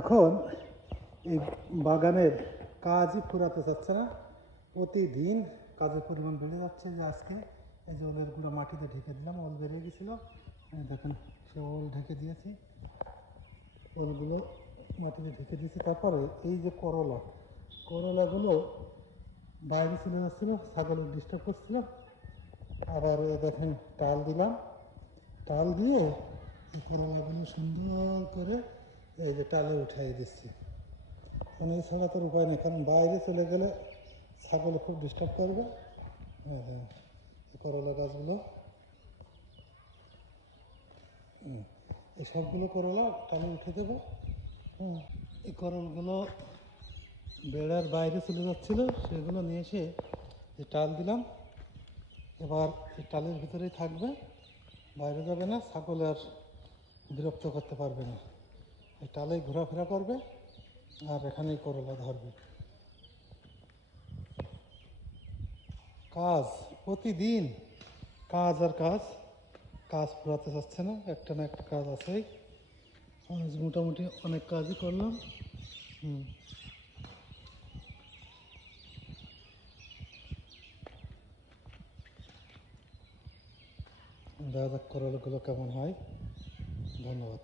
এখন এই বাগানের কাজই ফুরাতে চাচ্ছে না, প্রতিদিন কাজের পরিমাণ বেড়ে যাচ্ছে। যে আজকে এই যে ওলের গুঁড়া মাটিতে ঢেকে দিলাম, ওল বেরিয়ে গেছিলো, দেখেন সে ওল ঢেকে দিয়েছি, ওলগুলো মাটিতে ঢেকে দিয়েছি। তারপরে এই যে করলাগুলো বাইরে চলে যাচ্ছিলো, ছাগলের ডিস্টার্ব করছিল। আবার দেখেন টাল দিলাম, টাল দিয়ে এই করলাগুলো সুন্দর করে এই যে টালে উঠাই দিচ্ছি। মানে এছাড়া তোর উপায় নেই, কারণ বাইরে চলে গেলে ছাগলে খুব ডিস্টার্ব করবে। হ্যাঁ হ্যাঁ, করলা গাছগুলো এই সবগুলো করলা টালে উঠে দেবো। এই করলগুলো বেড়ার বাইরে চলে যাচ্ছিলো, সেগুলো নিয়ে এসে যে টাল দিলাম। এবার এই টালের ভিতরেই থাকবে, বাইরে যাবে না, ছাগল আর বিরক্ত করতে পারবে না। এই টালেই ঘোরাফেরা করবে আর এখানেই করলা ধরবে। কাজ প্রতিদিন, কাজ আর কাজ, কাজ ফুরাতে যাচ্ছে না, একটা না একটা কাজ আছেই। আজ মোটামুটি অনেক কাজই করলাম। দেখা যাক করলাগুলো কেমন হয়। ধন্যবাদ।